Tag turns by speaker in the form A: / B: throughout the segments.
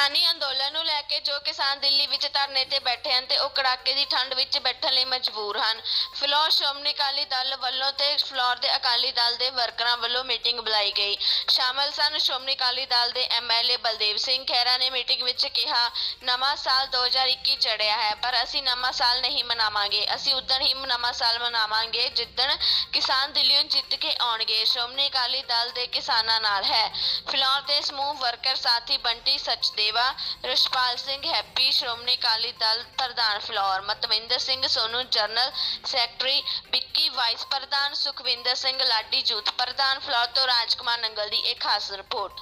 A: ਕਿਸਾਨੀ ਅੰਦੋਲਨ ਨੂੰ ਲੈ ਕੇ ਜੋ ਕਿਸਾਨ ਦਿੱਲੀ ਵਿੱਚ ਧਰਨੇ ਤੇ ਬੈਠੇ ਹਨ ਤੇ ਉਹ ਕੜਾਕੇ ਦੀ ਠੰਡ ਵਿੱਚ ਬੈਠਣ ਲਈ ਮਜਬੂਰ ਹਨ। ਫਿਲੌਰ ਸ਼੍ਰੋਮਣੀ ਅਕਾਲੀ ਦਲ ਵੱਲੋਂ ਤੇ ਫਲੋਰ ਦੇ ਅਕਾਲੀ ਦਲ ਦੇ ਵਰਕਰਾਂ ਵੱਲੋਂ ਮੀਟਿੰਗ ਬੁਲਾਈ ਗਈ। ਸ਼ਾਮਲ ਸਨ ਸ਼੍ਰੋਮਣੀ ਅਕਾਲੀ ਦਲ ਦੇ ਐਮਐਲਏ ਬਲਦੇਵ ਸਿੰਘ। ਖਹਿਰਾ ਨੇ ਮੀਟਿੰਗ ਵਿੱਚ ਕਿਹਾ, ਨਵਾਂ ਸਾਲ 2021 ਚੜ੍ਹਿਆ ਹੈ, ਪਰ ਅਸੀਂ ਨਵਾਂ ਸਾਲ ਨਹੀਂ ਮਨਾਵਾਂਗੇ। ਅਸੀਂ ਉਦੋਂ ਹੀ ਨਵਾਂ ਸਾਲ ਮਨਾਵਾਂਗੇ, ਜਿੱਦਣ ਕਿਸਾਨ ਦਿੱਲੀੋਂ ਜਿੱਤ ਕੇ ਆਉਣਗੇ। ਸ਼੍ਰੋਮਣੀ ਅਕਾਲੀ ਦਲ ਦੇ ਕਿਸਾਨਾਂ ਨਾਲ ਹੈ। ਫਿਲੌਰ ਦੇ ਸਮੂਹ ਵਰਕਰ ਸਾਥੀ ਬੰਟੀ ਸਚਦੇਵਾ ਰਸ਼ਪਾਲ ਸਿੰਘ ਹੈਪੀ, ਸ਼੍ਰੋਮਣੀ ਅਕਾਲੀ ਦਲ ਪ੍ਰਧਾਨ Phillaur. Matwinder Singh Sonu, general secretary Vicky, vice ਪ੍ਰਧਾਨ ਸੁਖਵਿੰਦਰ ਸਿੰਘ ਲਾਡੀ, ਜੂਥ ਪ੍ਰਧਾਨ ਫਿਲੌਰ ਤੋਂ ਰਾਜਕੁਮਾਰ ਨੰਗਲ ਦੀ ਇਹ ਖਾਸ ਰਿਪੋਰਟ।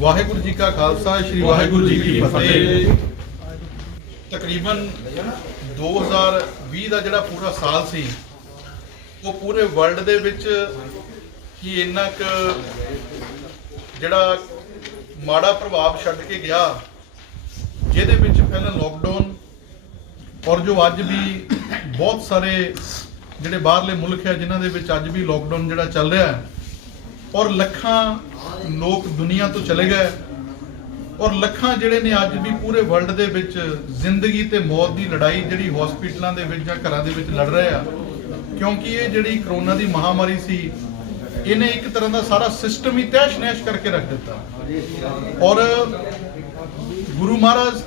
B: ਵਾਹਿਗੁਰੂ ਜੀ ਕਾ ਖਾਲਸਾ, ਸ੍ਰੀ ਵਾਹਿਗੁਰੂ ਜੀ ਕੀ ਫਤਿਹ। ਤਕਰੀਬਨ 2020 ਦਾ ਜਿਹੜਾ ਪੂਰਾ ਸਾਲ ਸੀ, ਉਹ ਪੂਰੇ ਵਰਲਡ ਦੇ ਵਿੱਚ ਹੀ ਇੰਨਾ ਕੁ ਜਿਹੜਾ ਮਾੜਾ ਪ੍ਰਭਾਵ ਛੱਡ ਕੇ ਗਿਆ, ਜਿਹਦੇ ਵਿੱਚ ਪਹਿਲਾਂ ਲੋਕਡਾਊਨ ਔਰ ਜੋ ਅੱਜ ਵੀ ਬਹੁਤ ਸਾਰੇ ਜਿਹੜੇ ਬਾਹਰਲੇ ਮੁਲਕ ਹੈ, ਜਿਨ੍ਹਾਂ ਦੇ ਵਿੱਚ ਅੱਜ ਵੀ ਲੋਕਡਾਊਨ ਜਿਹੜਾ ਚੱਲ ਰਿਹਾ ਹੈ ਔਰ ਲੱਖਾਂ ਲੋਕ ਦੁਨੀਆ ਤੋਂ ਚਲੇ ਗਏ। ਔਰ ਲੱਖਾਂ ਜਿਹੜੇ ਨੇ ਅੱਜ ਵੀ ਪੂਰੇ ਵਰਲਡ ਦੇ ਵਿੱਚ ਜ਼ਿੰਦਗੀ ਤੇ ਮੌਤ ਦੀ ਲੜਾਈ ਜਿਹੜੀ ਹਸਪੀਟਲਾਂ ਦੇ ਵਿੱਚ ਜਾਂ ਘਰਾਂ ਦੇ ਵਿੱਚ ਲੜ ਰਹੇ ਆ, ਕਿਉਂਕਿ ਇਹ ਜਿਹੜੀ ਕਰੋਨਾ ਦੀ ਮਹਾਮਾਰੀ ਸੀ, ਇਹਨੇ ਇੱਕ ਤਰ੍ਹਾਂ ਦਾ ਸਾਰਾ ਸਿਸਟਮ ਹੀ ਤਹਿਸ਼-ਨਹਿਸ਼ ਕਰਕੇ ਰੱਖ ਦਿੱਤਾ। ਔਰ ਗੁਰੂ ਮਹਾਰਾਜ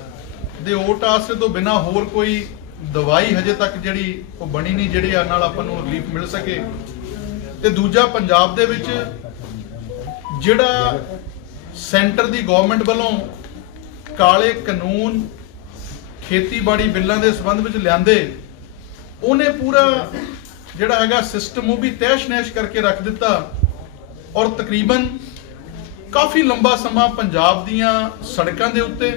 B: ਦੇ ਓਟ ਆਸਰੇ ਤੋਂ ਬਿਨਾ ਹੋਰ ਕੋਈ ਦਵਾਈ ਹਜੇ ਤੱਕ ਜਿਹੜੀ ਉਹ ਬਣੀ ਨਹੀਂ, ਜਿਹੜੀ ਆ ਨਾਲ ਆਪਾਂ ਨੂੰ ਰਿਲੀਫ ਮਿਲ ਸਕੇ। ਤੇ ਦੂਜਾ, ਪੰਜਾਬ ਦੇ ਵਿੱਚ ਜਿਹੜਾ ਸੈਂਟਰ ਦੀ ਗਵਰਨਮੈਂਟ ਵੱਲੋਂ ਕਾਲੇ ਕਾਨੂੰਨ, ਖੇਤੀਬਾੜੀ ਬਿੱਲਾਂ ਦੇ ਸੰਬੰਧ ਵਿੱਚ ਲਿਆਂਦੇ, ਉਹਨੇ ਪੂਰਾ ਜਿਹੜਾ ਹੈਗਾ ਸਿਸਟਮ ਉਹ ਵੀ ਤਹਿਸ਼-ਨਹਿਸ਼ ਕਰਕੇ ਰੱਖ ਦਿੱਤਾ ਔਰ ਤਕਰੀਬਨ ਕਾਫੀ ਲੰਬਾ ਸਮਾਂ ਪੰਜਾਬ ਦੀਆਂ ਸੜਕਾਂ ਦੇ ਉੱਤੇ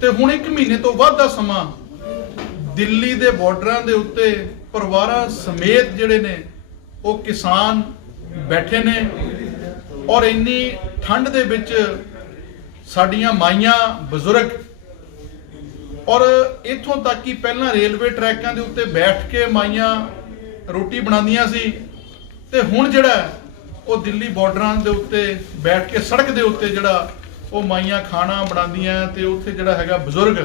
B: ਤੇ ਹੁਣ 1 ਮਹੀਨੇ ਤੋਂ ਵੱਧ ਦਾ ਸਮਾਂ ਦਿੱਲੀ ਦੇ ਬਾਰਡਰਾਂ ਦੇ ਉੱਤੇ ਪਰਿਵਾਰਾਂ ਸਮੇਤ ਜਿਹੜੇ ਨੇ, ਉਹ ਕਿਸਾਨ ਬੈਠੇ ਨੇ। ਔਰ ਇੰਨੀ ਠੰਡ ਦੇ ਵਿੱਚ ਸਾਡੀਆਂ ਮਾਈਆਂ ਬਜ਼ੁਰਗ ਔਰ ਇੱਥੋਂ ਤੱਕ ਕਿ ਪਹਿਲਾਂ ਰੇਲਵੇ ਟਰੈਕਾਂ ਦੇ ਉੱਤੇ ਬੈਠ ਕੇ ਮਾਈਆਂ ਰੋਟੀ ਬਣਾਉਂਦੀਆਂ ਸੀ ਤੇ ਹੁਣ ਜਿਹੜਾ ਉਹ ਦਿੱਲੀ ਬਾਰਡਰਾਂ ਦੇ ਉੱਤੇ ਬੈਠ ਕੇ ਸੜਕ ਦੇ ਉੱਤੇ ਜਿਹੜਾ ਉਹ ਮਾਈਆਂ ਖਾਣਾ ਬਣਾਉਂਦੀਆਂ ਤੇ ਉੱਥੇ ਜਿਹੜਾ ਹੈਗਾ ਬਜ਼ੁਰਗ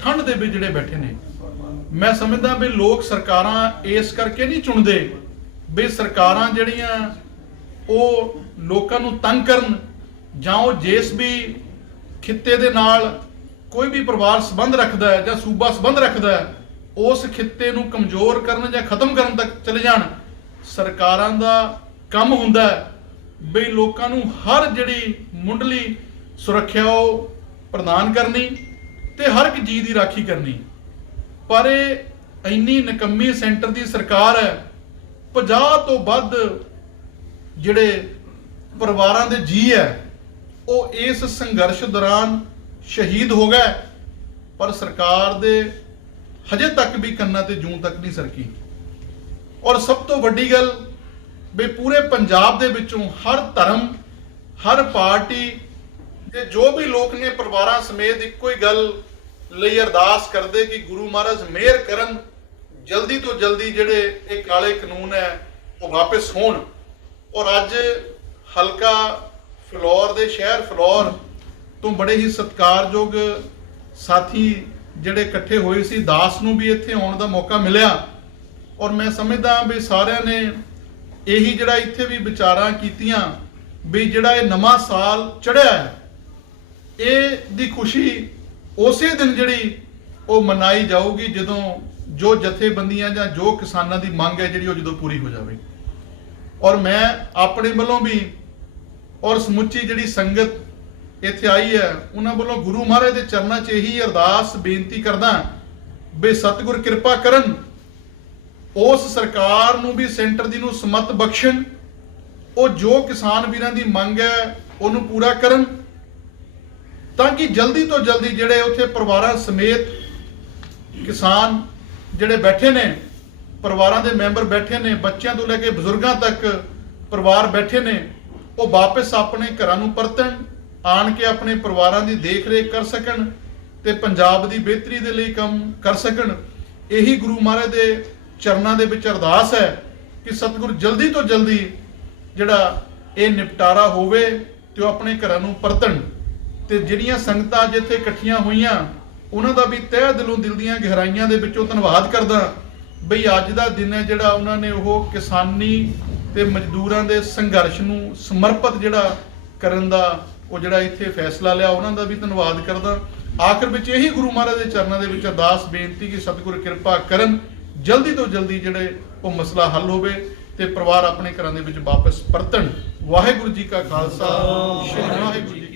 B: ਠੰਡ ਦੇ ਵਿੱਚ ਜਿਹੜੇ ਬੈਠੇ ਨੇ। ਮੈਂ ਸਮਝਦਾ ਵੀ ਲੋਕ ਸਰਕਾਰਾਂ ਇਸ ਕਰਕੇ ਨਹੀਂ ਚੁਣਦੇ ਵੀ ਸਰਕਾਰਾਂ ਜਿਹੜੀਆਂ ਉਹ ਲੋਕਾਂ ਨੂੰ ਤੰਗ ਕਰਨ ਜਾਂ ਉਹ ਜਿਸ ਵੀ ਖਿੱਤੇ ਦੇ ਨਾਲ ਕੋਈ ਵੀ ਪਰਿਵਾਰ ਸੰਬੰਧ ਰੱਖਦਾ ਹੈ ਜਾਂ ਸੂਬਾ ਸੰਬੰਧ ਰੱਖਦਾ ਹੈ, ਉਸ ਖਿੱਤੇ ਨੂੰ ਕਮਜ਼ੋਰ ਕਰਨ ਜਾਂ ਖਤਮ ਕਰਨ ਤੱਕ ਚਲੇ ਜਾਣ, ਸਰਕਾਰਾਂ ਦਾ ਕੰਮ ਹੁੰਦਾ ਹੈ ਵੀ ਲੋਕਾਂ ਨੂੰ ਹਰ ਜਿਹੜੀ ਮੁੱਢਲੀ ਸੁਰੱਖਿਆ ਉਹ ਪ੍ਰਦਾਨ ਕਰਨੀ ਤੇ ਹਰ ਇੱਕ ਜੀ ਦੀ ਰਾਖੀ ਕਰਨੀ। ਪਰ ਇਹ ਇੰਨੀ ਨਕੰਮੀ ਸੈਂਟਰ ਦੀ ਸਰਕਾਰ ਹੈ 50 ਤੋਂ ਵੱਧ ਜਿਹੜੇ ਪਰਿਵਾਰਾਂ ਦੇ ਜੀ ਹੈ, ਉਹ ਇਸ ਸੰਘਰਸ਼ ਦੌਰਾਨ ਸ਼ਹੀਦ ਹੋ ਗਏ, ਪਰ ਸਰਕਾਰ ਦੇ ਹਜੇ ਤੱਕ ਵੀ ਕੰਨਾਂ ਤੇ ਜੂੰ ਤੱਕ ਨਹੀਂ ਸਰਕੀ। ਔਰ ਸਭ ਤੋਂ ਵੱਡੀ ਗੱਲ ਵੀ ਪੂਰੇ ਪੰਜਾਬ ਦੇ ਵਿੱਚੋਂ ਹਰ ਧਰਮ, ਹਰ ਪਾਰਟੀ ਦੇ ਜੋ ਵੀ ਲੋਕ ਨੇ ਪਰਿਵਾਰਾਂ ਸਮੇਤ ਇੱਕੋ ਹੀ ਗੱਲ ਲਈ ਅਰਦਾਸ ਕਰਦੇ ਕਿ ਗੁਰੂ ਮਹਾਰਾਜ ਮਿਹਰ ਕਰਨ, ਜਲਦੀ ਤੋਂ ਜਲਦੀ ਜਿਹੜੇ ਇਹ ਕਾਲੇ ਕਾਨੂੰਨ ਹੈ, ਉਹ ਵਾਪਸ ਹੋਣ। ਔਰ ਅੱਜ ਹਲਕਾ ਫਲੋਰ ਦੇ ਸ਼ਹਿਰ ਫਲੋਰ ਤੋਂ ਬੜੇ ਹੀ ਸਤਿਕਾਰਯੋਗ ਸਾਥੀ ਜਿਹੜੇ ਇਕੱਠੇ ਹੋਏ ਸੀ, ਦਾਸ ਨੂੰ ਵੀ ਇੱਥੇ ਆਉਣ ਦਾ ਮੌਕਾ ਮਿਲਿਆ। ਔਰ ਮੈਂ ਸਮਝਦਾ ਵੀ ਸਾਰਿਆਂ ਨੇ ਇਹੀ ਜਿਹੜਾ ਇੱਥੇ ਵੀ ਵਿਚਾਰਾਂ ਕੀਤੀਆਂ ਵੀ ਜਿਹੜਾ ਇਹ ਨਵਾਂ ਸਾਲ ਚੜਿਆ ਹੈ, ਇਹ ਦੀ ਖੁਸ਼ੀ ਉਸੇ ਦਿਨ ਜਿਹੜੀ ਉਹ ਮਨਾਈ ਜਾਊਗੀ ਜਦੋਂ ਜੋ ਜਥੇਬੰਦੀਆਂ ਜਾਂ ਜੋ ਕਿਸਾਨਾਂ ਦੀ ਮੰਗ ਹੈ ਜਿਹੜੀ ਉਹ ਜਦੋਂ ਪੂਰੀ ਹੋ ਜਾਵੇ ਔਰ ਮੈਂ ਆਪਣੇ ਵੱਲੋਂ ਵੀ ਔਰ ਸਮੁੱਚੀ ਜਿਹੜੀ ਸੰਗਤ ਇੱਥੇ ਆਈ ਹੈ, ਉਹਨਾਂ ਵੱਲੋਂ ਗੁਰੂ ਮਹਾਰਾਜ ਦੇ ਚਰਨਾਂ 'ਚ ਇਹੀ ਅਰਦਾਸ, ਬੇਨਤੀ ਕਰਦਾ ਬੇ ਸਤਿਗੁਰ ਕਿਰਪਾ ਕਰਨ, ਉਸ ਸਰਕਾਰ ਨੂੰ ਵੀ, ਸੈਂਟਰ ਦੀ ਨੂੰ ਸਮਤ ਬਖਸ਼ਣ, ਉਹ ਜੋ ਕਿਸਾਨ ਵੀਰਾਂ ਦੀ ਮੰਗ ਹੈ, ਉਹਨੂੰ ਪੂਰਾ ਕਰਨ, ਤਾਂ ਕਿ ਜਲਦੀ ਤੋਂ ਜਲਦੀ ਜਿਹੜੇ ਉੱਥੇ ਪਰਿਵਾਰਾਂ ਸਮੇਤ ਕਿਸਾਨ ਜਿਹੜੇ ਬੈਠੇ ਨੇ ਪਰਿਵਾਰਾਂ ਦੇ ਮੈਂਬਰ ਬੈਠੇ ਨੇ, ਬੱਚਿਆਂ ਤੋਂ ਲੈ ਕੇ ਬਜ਼ੁਰਗਾਂ ਤੱਕ ਪਰਿਵਾਰ ਬੈਠੇ ਨੇ, ਉਹ ਵਾਪਸ ਆਪਣੇ ਘਰਾਂ ਨੂੰ ਪਰਤਣ, ਆਣ ਕੇ ਆਪਣੇ ਪਰਿਵਾਰਾਂ ਦੀ ਦੇਖ-ਰੇਖ ਕਰ ਸਕਣ ਤੇ ਪੰਜਾਬ ਦੀ ਬਿਹਤਰੀ ਦੇ ਲਈ ਕੰਮ ਕਰ ਸਕਣ। ਇਹੀ ਗੁਰੂ ਮਹਾਰਾਜ ਦੇ ਚਰਨਾਂ ਦੇ ਵਿੱਚ ਅਰਦਾਸ ਹੈ ਕਿ ਸਤਿਗੁਰ ਜਲਦੀ ਤੋਂ ਜਲਦੀ ਜਿਹੜਾ ਇਹ ਨਿਪਟਾਰਾ ਹੋਵੇ ਤੇ ਉਹ ਆਪਣੇ ਘਰਾਂ ਨੂੰ ਪਰਤਣ। ਤੇ ਜਿਹੜੀਆਂ ਸੰਗਤਾਂ ਅੱਜ ਇੱਥੇ ਇਕੱਠੀਆਂ ਹੋਈਆਂ, ਉਹਨਾਂ ਦਾ ਵੀ ਤਹਿ ਦਿਲੋਂ ਦਿਲ ਦੀਆਂ ਗਹਿਰਾਈਆਂ ਦੇ ਵਿੱਚੋਂ ਧੰਨਵਾਦ ਕਰਦਾ ਬਈ ਅੱਜ ਦਾ ਦਿਨ ਹੈ ਜਿਹੜਾ ਉਹਨਾਂ ਨੇ ਉਹ ਕਿਸਾਨੀ ਤੇ ਮਜ਼ਦੂਰਾਂ ਦੇ ਸੰਘਰਸ਼ ਨੂੰ ਸਮਰਪਿਤ ਜਿਹੜਾ ਕਰਨ ਦਾ, ਉਹ ਜਿਹੜਾ ਇੱਥੇ ਫੈਸਲਾ ਲਿਆ, ਉਹਨਾਂ ਦਾ ਵੀ ਧੰਨਵਾਦ ਕਰਦਾ। ਆਖਰ ਵਿੱਚ ਇਹੀ ਗੁਰੂ ਮਹਾਰਾਜ ਦੇ ਚਰਨਾਂ ਦੇ ਵਿੱਚ ਅਰਦਾਸ ਬੇਨਤੀ ਕਿ ਸਤਿਗੁਰ ਕਿਰਪਾ ਕਰਨ, ਜਲਦੀ ਤੋਂ ਜਲਦੀ ਜਿਹੜੇ ਉਹ ਮਸਲਾ ਹੱਲ ਹੋਵੇ ਤੇ ਪਰਿਵਾਰ ਆਪਣੇ ਘਰਾਂ ਦੇ ਵਿੱਚ ਵਾਪਸ ਪਰਤਣ। ਵਾਹਿਗੁਰੂ ਜੀ ਕਾ ਖਾਲਸਾ, ਸ੍ਰੀ ਵਾਹਿਗੁਰੂ ਜੀ